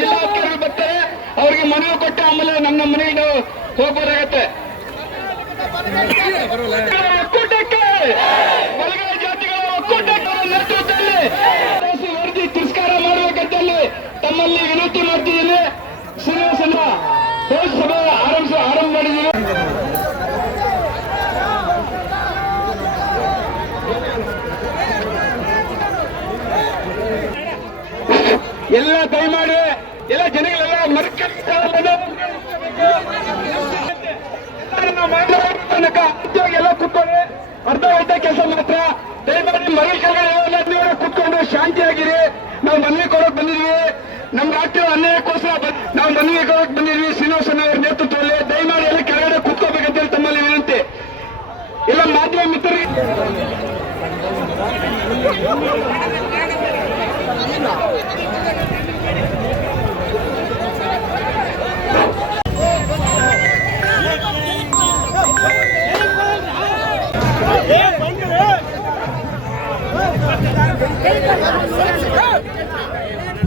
ಜಿಲ್ಲಾಧಿಕಾರಿಗಳು ಬರ್ತಾರೆ, ಅವ್ರಿಗೆ ಮನವಿ ಕೊಟ್ಟು ಆಮೇಲೆ ನಮ್ಮ ಮನೆಗೆ ನಾವು ಹೋಗ್ಬೋದಾಗತ್ತೆ. ಒಕ್ಕೂಟಕ್ಕೆ ಬಲಗೈ ಜಾತಿಗಳ ಒಕ್ಕೂಟಕ್ಕೆ ನೇತೃತ್ವದಲ್ಲಿ ವರದಿ ತಿರಸ್ಕಾರ ಮಾಡಬೇಕಂತಲ್ಲಿ ತಮ್ಮಲ್ಲಿ ವಿನಂತಿ ಮಾಡ್ತಿದ್ದೀನಿ. ಶ್ರೀನಿವಾಸನ ಸಭೆ ಆರಂಭ ಮಾಡಿದ್ದೀವಿ. ಎಲ್ಲ ದಯಮಾಡಿ ಎಲ್ಲ ಜನಗಳೆಲ್ಲ ಎಲ್ಲ ಕೂತ್ಕೊಳ್ಳಿ. ಅರ್ಧ ಗಂಟೆ ಕೆಲಸ ಮಾತ್ರ ದಯಮಾಡಿ ಮರಳಿ ಕೆಳಗಡೆ ಕೂತ್ಕೊಂಡು ಶಾಂತಿಯಾಗಿರಿ. ನಾವು ಮನವಿ ಕೊಡೋಕೆ ಬಂದಿದ್ವಿ, ನಮ್ಮ ರಾಷ್ಟ್ರೀಯ ಅನ್ಯಾಯಕ್ಕೋಸ್ಕರ ನಾವು ಮನವಿ ಕೊಡೋಕೆ ಬಂದಿದ್ವಿ. ಶ್ರೀನಿವಾಸನ್ ಅವರ ನೇತೃತ್ವದಲ್ಲಿ ದಯಮಾಡಿ ಎಲ್ಲ ಕೆಳಗಡೆ ಕೂತ್ಕೋಬೇಕಂತೇಳಿ ತಮ್ಮಲ್ಲಿ ವಿನಂತಿ. ಎಲ್ಲ ಮಾಧ್ಯಮ ಮಿತ್ರರಿಗೆ Hey,